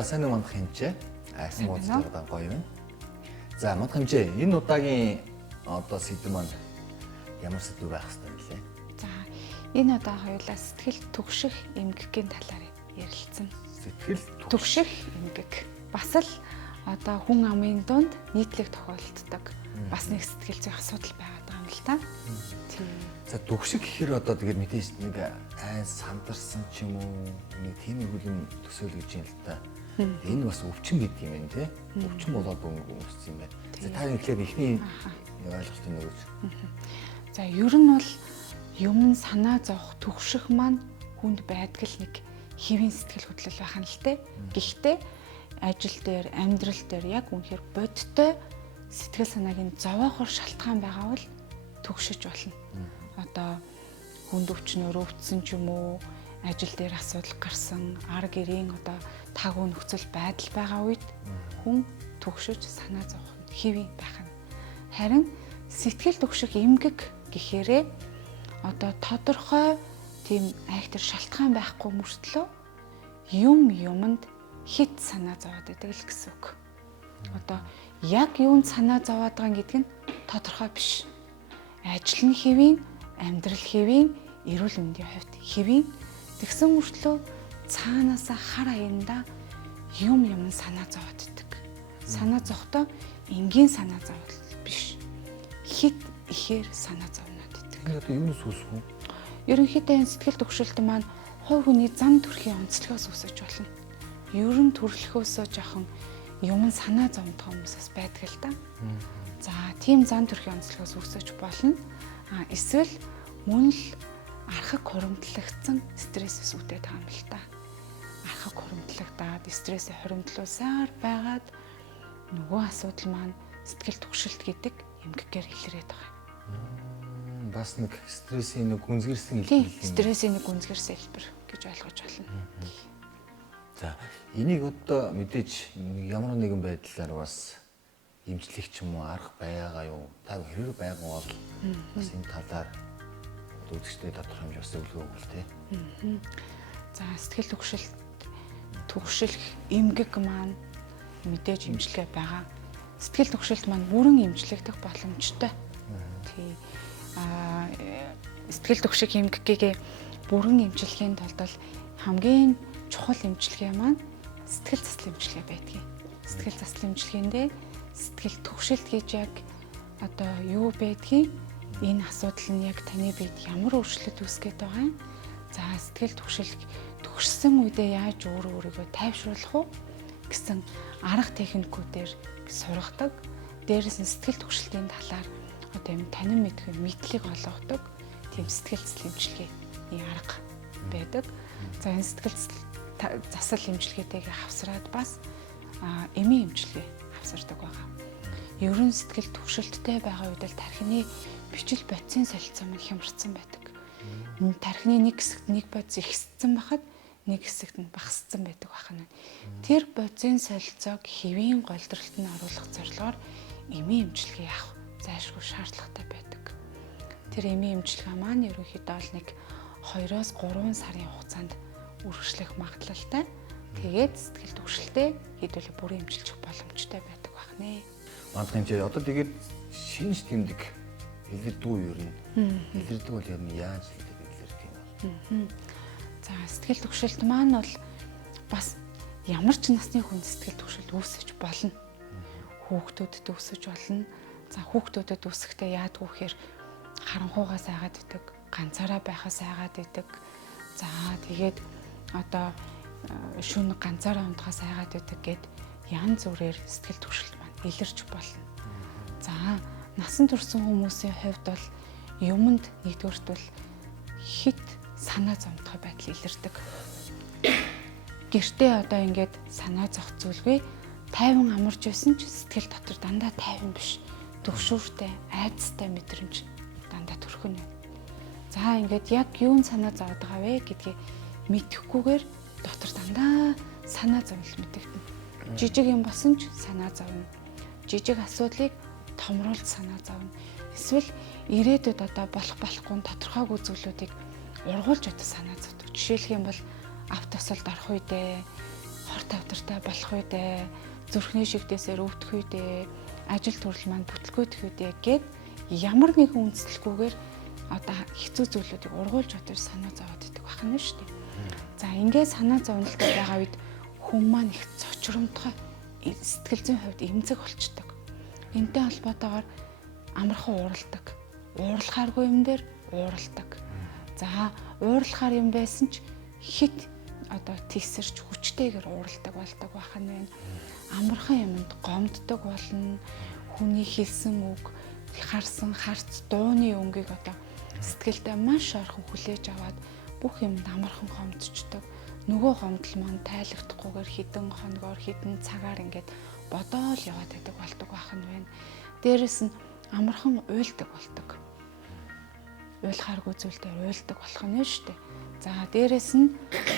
За сайн уу мандах хэмжээ. Айсан уулзах удаа гоё байна. За мандах хэмжээ энэ удаагийн одоо сэдв маань ямар сэдв байх хэвээр нэлээ. За энэ удаа хоёулаа сэтгэл түгших эмгэгийн талаар ярилцсан. Сэтгэл түгших эмгэг бас л одоо хүн амын дунд нийтлэг тохиолддог бас нэг сэтгэл зүйн асуудал байгаад байгаа юм л та. Тийм. За түгших гэхээр одоо тэгээд мэдээж нэг сандарсан ч юм уу нэг тийм хөлн төсөөлөж юм л та. Энэ бас өвчин гэдэг юм байна тий. Өвчин болоод өнгөрсөн юм байна. За та ихлээр ихний ойлголтыг нөгөөж. За ер нь бол юм санаа зовх түгших маань хүнд байдаг л нэг хэвийн сэтгэл хөдлөл байх нь л те. Гэхдээ ажил дээр, амьдрал дээр яг үнэхээр бодтой сэтгэл санаагийн зовоохор шалтгаан байгаа бол түгшиж болно. Одоо хүнд өвчнөөр өвдсөн ч юм уу, ажил дээр асуудал гарсан, ар гэрийн одоо таагүй нөхцөл байдал байгаа үед хүн түгшиж санаа зовох нь хэвийн байх нь. Харин сэтгэл түгших эмгэг гэхээрээ одоо тодорхой тийм айхтар шалтгаан байхгүй мөртлөө юмд хит санаа зовоод байдаг л гэсэн үг. Одоо яг юунд санаа зовоод байгаа гэдэг нь тодорхой биш. Ажил нь хэвийн, амьдрал хэвийн, эрүүл мэндийн хувьд хэвийн тэгсэн мөртлөө цаанаасаа хар аяндаа юм санаа зовоод байдаг. Санаа зовхдоо энгийн санаа зовол биш. Хит ихээр санаа зовноод байдаг. Тэгэхээр одоо юунаас үүсэх вэ? Ерөнхийдөө энэ сэтгэл түгшилт маань хувь хүний зан төрхийн онцлогоос үүсэж болно. Ерөн төрлөхөөсөө жоохон юм санаа зовдох хүмүүс бас байдаг л да. За тийм зан төрхийн онцлогоос үүсэж болно. Эсвэл мөн л архаг хуримтлагдсан стрессээс үүдээд байгаа юм л та. Архаг хуримтлагдаад стрессээ хуримтлуулсаар байгаад нөгөө асуудал маань сэтгэл түгшилт гэдэг эмгэгээр илрээд байгаа. Бас нэг стрессийн нэг гүнзгийрсэн хэлбэр. Стрессийн нэг гүнзгийрсэн хэлбэр гэж ойлгож болно. За энийг одоо мэдээж ямар нэгэн байдлаар бас эмчлэх ч юм уу арга байгаа юу? Та хэрэг байгаа бол бас энэ талаар үзэгчдээ тодорхой хэмжээ бас зөвлөгөө өгвөл тээ. За сэтгэл түгшилх эмгэг маань мэдээж эмчилгээ байгаа. Сэтгэл түгшилт маань бүрэн эмчлэгдэх боломжтой. Тий. Сэтгэл түгших эмгэгийг бүрэн эмчлэхийн тулд хамгийн чухал эмчилгээ маань сэтгэл заслын эмчилгээ байдгийг. Сэтгэл заслын эмчилгээндээ сэтгэл түгшилт гэж яг одоо юу байдгийг энэ асуудал нь яг таны биед ямар өөрчлөлт үүсгэж байгаа юм. За сэтгэл түгшсэн үедээ яаж өөрийгөө тайвшруулах вэ гэсэн арга техникүүдээр сургадаг. Дээрээс нь сэтгэл түгшилтийн талаар одоо юм танин мэдхүйн мэдлэг олгодог тийм сэтгэл заслын эмчилгээний арга байдаг. За энэ сэтгэл засал эмчилгээтэйг хавсраад бас эмийн эмчилгээ хавсардаг байгаа. Ерөн сэтгэл түгшилттэй байгаа үед л тархины бичил бодисын солилцоо маань хямрцсан байдаг. Тархины нэг хэсэгт нэг бодис ихссэн байхад нэг хэсэгт нь багассан байдаг байна. Тэр бодисын солилцоог хэвийн голдролт нь оруулах зорилгоор эмийн эмчилгээ авах зайлшгүй шаардлагатай байдаг. Тэр эмийн эмчилгээ маань ерөнхийдөө бол нэг 2-3 сарын хугацаанд үргэлжлэх магадлалтай. Тэгээд сэтгэл түгшилтэд хэдүүлээ бүрэн эмчилчих боломжтой байдаг байна. Мандах хэмжээ одоо тэгээд шинж тэмдэг илэрдэг үү юу юм? Илэрдэг бол ер нь яаж илэрдэг юм бол? За сэтгэл түгшилт маань бол бас ямар ч насны хүнд сэтгэл түгшилт үүсэж болно. Хүүхдүүдэд үүсэж болно. За хүүхдүүдэд үүсэхдээ яадгүй гэхээр харанхуугаас айгаад идэг, ганцаараа байхаас айгаад идэг. За тэгээд одоо шөнө ганцаараа унтахаас айгаад идэг гэд янз бүрээр сэтгэл түгшилт маань илэрч болно. За насан турсан хүмүүсийн хувьд бол юмд нэгдүгээрт бол хит санаа зовдгой байдал илэрдэг. Гэртээ одоо ингээд санаа зовх зүйлгүй тайван амарч байсан ч сэтгэл дотор дандаа тайван биш. Төгшүүртэй, айцтай мэдрэмж дандаа төрхөн байна. За ингээд яг юун санаа зовоод байгаа вэ гэдгийг мэдэхгүйгээр дотор дандаа санаа зовлол мэдэгдэнэ. Жижиг юм босон ч санаа зовно. Жижиг асуудлыг томруулж санаа зовно. Эсвэл ирээдүйд одоо болохгүй тодорхойгүй зүйлүүдийг ургуулж одоо санаа зовдөг. Жишээлх юм бол автобусалд орох үедээ хор тавтартай болох үедээ, зүрхний шигдээсээр өвдөх үедээ, ажил төрөл маань бүтлгүйдэх үедээ гэд ямар нэгэн үндэслэлгүйгээр одоо хэцүү зүйлүүдийг ургуулж бодож санаа зовоод идэх байна шүү дээ. За ингээд санаа зовнилтой байгаа үед хүн маань их цочромтгой сэтгэл зүйн хувьд эмзэг болчдөг. Энтэй холбоотойгоор амархан уурладаг. Уурлахааргүй юм дээр уурладаг. За уурлахаар юм байсан ч хит одоо тийсэрч хүчтэйгээр уурладаг болдог байх нь байна. Амархан юмд гомддог болно. Хүний хэлсэн үг, харсан харц дууны өнгийг одоо сэтгэлдээ маш орхон хүлээж аваад бүх юмд амархан гомдчихдог. Нөгөө гомдол маань тайлагдахгүйгээр хідэн хоногоор хідэн цагаар ингээд бодоол яваад байдаг болдог байх нь байна. Дээрэс нь амархан уйлдаг болдог. Уйлахааргүй зүйлдээ уйлдаг болох нь шүү дээ. За дээрэс нь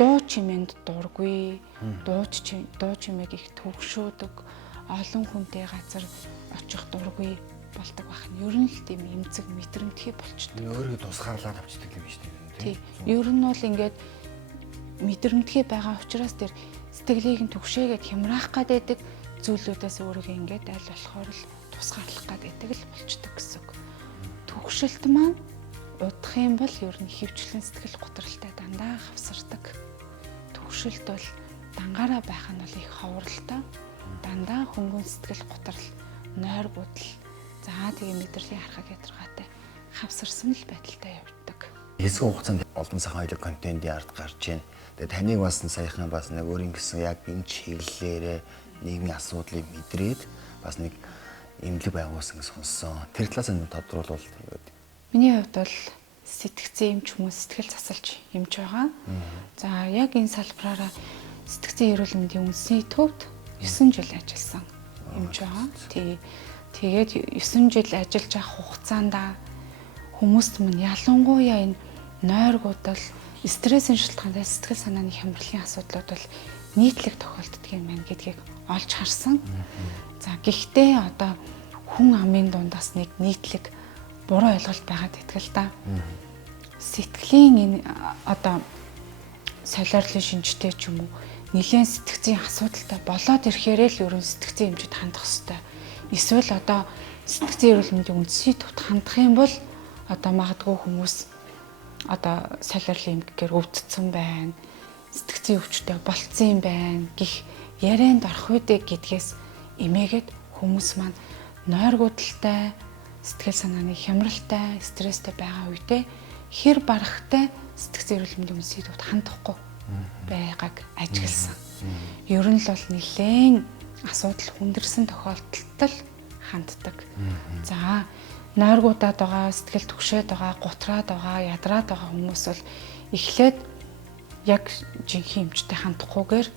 дуу чимээнд дургүй, дуу чимээг их төгшөөдөг, олон хүнтэй газар очих дургүй болдог байх нь. Ер нь л тийм эмзэг мэдрэмтгий болчтой. Өөрийгөө тусгаарлаад авчдаг юм биш үү? Тий. Ер нь бол ингээд мэдрэмтгий байгаа учраас тэр сэтгэлийг нь түгшээгээд хямраах гадбайдаг зүйлүүдээс өөрийгөө ингээд аль болохоор л тусгаарлах гадбайдаг л болчдөг гэсэн үг. Түгшилт маань удах юм бол ер нь хөвчлэн сэтгэл готролтой дандаа хавсардаг. Түгшилт бол дангаараа байх нь бол их ховорлтой. Дандаа хөнгөн сэтгэл готрол, нойр будал, за тэгээ мэдрэлийн харахад ядаргаатай хавсарсан л байдалтай явдаг. Хэсэг хугацаанд олон сайхан хоёрын контентын ард гарч байна. Тэгээ таныг бас саяхан бас нэг өөрийн гэсэн яг энэ чиглэлээрээ нийгмийн асуудлыг мэдрээд бас нэг эмнэлэг байгуулсан гэж сонссон. Тэр талаас нь тодруулбал. Миний хувьд бол сэтгцэн эмч хүмүүс сэтгэл засалж эмч байгаа. За яг энэ салбараараа сэтгцэн эрүүл мэндийн үндэсний төвд 9 жил ажилласан эмч байгаа. Тэгээд 9 жил ажиллаж авах хугацаанд хүмүүст мань ялангуяа энэ нойргуудал, стрессийн шалтгаантай сэтгэл санааны хямралын асуудлууд бол нийтлэг тохиолддог юм байна гэдгийг олж харсан. За гэхдээ одоо хүн амын дундаас нэг нийтлэг буруу ойлголт байгаад итгэл та. Сэтгэлийн энэ одоо солиорлын шинжтэй ч юм уу нэлээд сэтгцийн асуудалтай болоод ирэхээрээ л ерөн сэтгцийн хэмжээд хандах хэрэгтэй. Эсвэл одоо сэтгцийн эрүүл мэндийн үндэсний төвд хандах юм бол одоо магадгүй хүмүүс одоо солиорлын эмгээр өвдсөн байна. Сэтгцийн өвчтөй болцсон юм байна гэх ярианд орох үедээ гэдгээс эмээгээд хүмүүс маань нойргуудалтай, сэтгэл санааны хямралтай, стресстэй байгаа үедээ хэр барахтай сэтгцийн эрүүл мэндийн үндэсний төвд хандахгүй байгааг ажигласан. Ер нь л бол нэлээд асуудал хүндэрсэн тохиолдолд ханддаг. За нойргуудаад байгаа, сэтгэл түгшээд байгаа, гутраад байгаа, ядраад байгаа хүмүүс бол эхлээд яг жинхэнэ эмчтэй хандахгүйгээр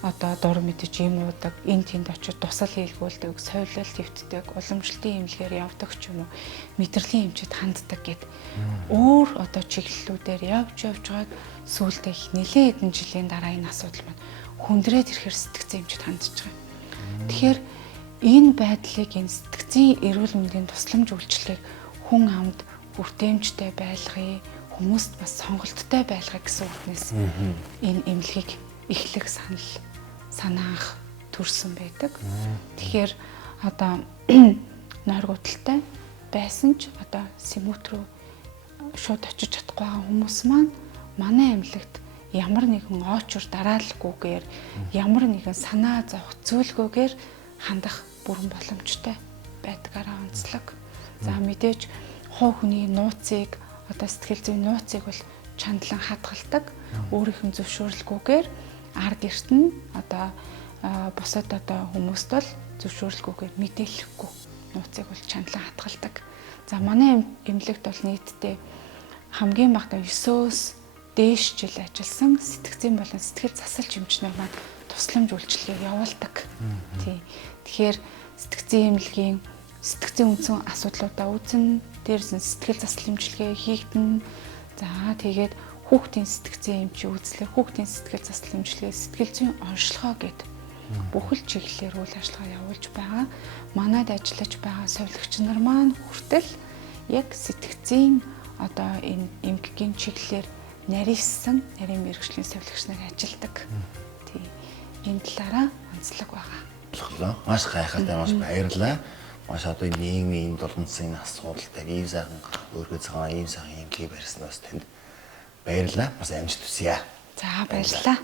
одоо дур мэдэж юм уудаг, энэ тэнд очиж тусал хийлгүүлдэг, соёлол твтдэг, уламжлалтын эмнэлгээр явдаг ч юм уу, мэдрэлийн эмчэд ханддаг гэд өөр одоо чиглэлүүдээр явж гад сүүлдээ их нэлээд хэдэн жилийн дараа энэ асуудал маань хүндрээд ирэхээр сэтгцэн эмчэд хандж байгаа. Тэгэхээр энэ байдлыг энэ сэтгцийн эрүүл мэндийн тусламж үйлчилгээг хүн амд хүртээмжтэй байлгая, хүмүүст бас сонголттой байлгая гэсэн үгнээс энэ эмнэлгийг эхлэх санаах төрсэн байдаг. Тэгэхээр одоо нойргуудалтай байсан ч одоо Сэмүт рүү шууд очиж чадахгүй байгаа хүмүүс маань манай эмнэлэгт ямар нэгэн оочор дараалалгүйгээр ямар нэгэн санаа зовх зүйлгүйгээр хандах бүрэн боломжтой байдгаараа онцлог. За мэдээж хуу хүний нууцыг одоо сэтгэл зүйн нууцыг бол чандлан хадгалдаг. Өөрийнх нь зөвшөөрлгүйгээр ард эрт нь одоо бусад одоо хүмүүст бол зөвшөөрлгүйгээр мэдээлэхгүй нууцыг бол чандлан хадгалдаг. За манай эмнэлэгт бол нийтдээ хамгийн багадаа 9-өөс дээш жил ажилласан сэтгцэн болон сэтгэл засалч эмчнэр маань тусламж үйлчилгээг явуулдаг. Тэгэхээр сэтгцэн эмнэлгийн сэтгцэн үндсэн асуудлуудаа үзэн, дээрс нь сэтгэл засал эмчилгээ хийгдэн. За тэгээд хүүхдийн сэтгцэн эмчийн үзлэг, хүүхдийн сэтгэл засал эмчилгээ, сэтгэл зүйн онцлогоо гэдэг бүхэл чиглэлээр үйл ажиллагаа явуулж байгаа. Манайд ажиллаж байгаа совилогч нар маань хүртэл яг сэтгцэн одоо энэ эмгэгийн чиглэлээр нарийн мэргэжлийн совилогч нар ажилладаг. энэ талаараа онцлог байгаа. Болголоо. Маш гайхалтай, маш баярлалаа. Маш одоо нийгмийн дулмцын асуудал дээр ийм сайхан өөргөө цагаан ийм сайхан имлэг барьснаас танд баярлалаа. Бас амжилт хүсье. За баярлалаа.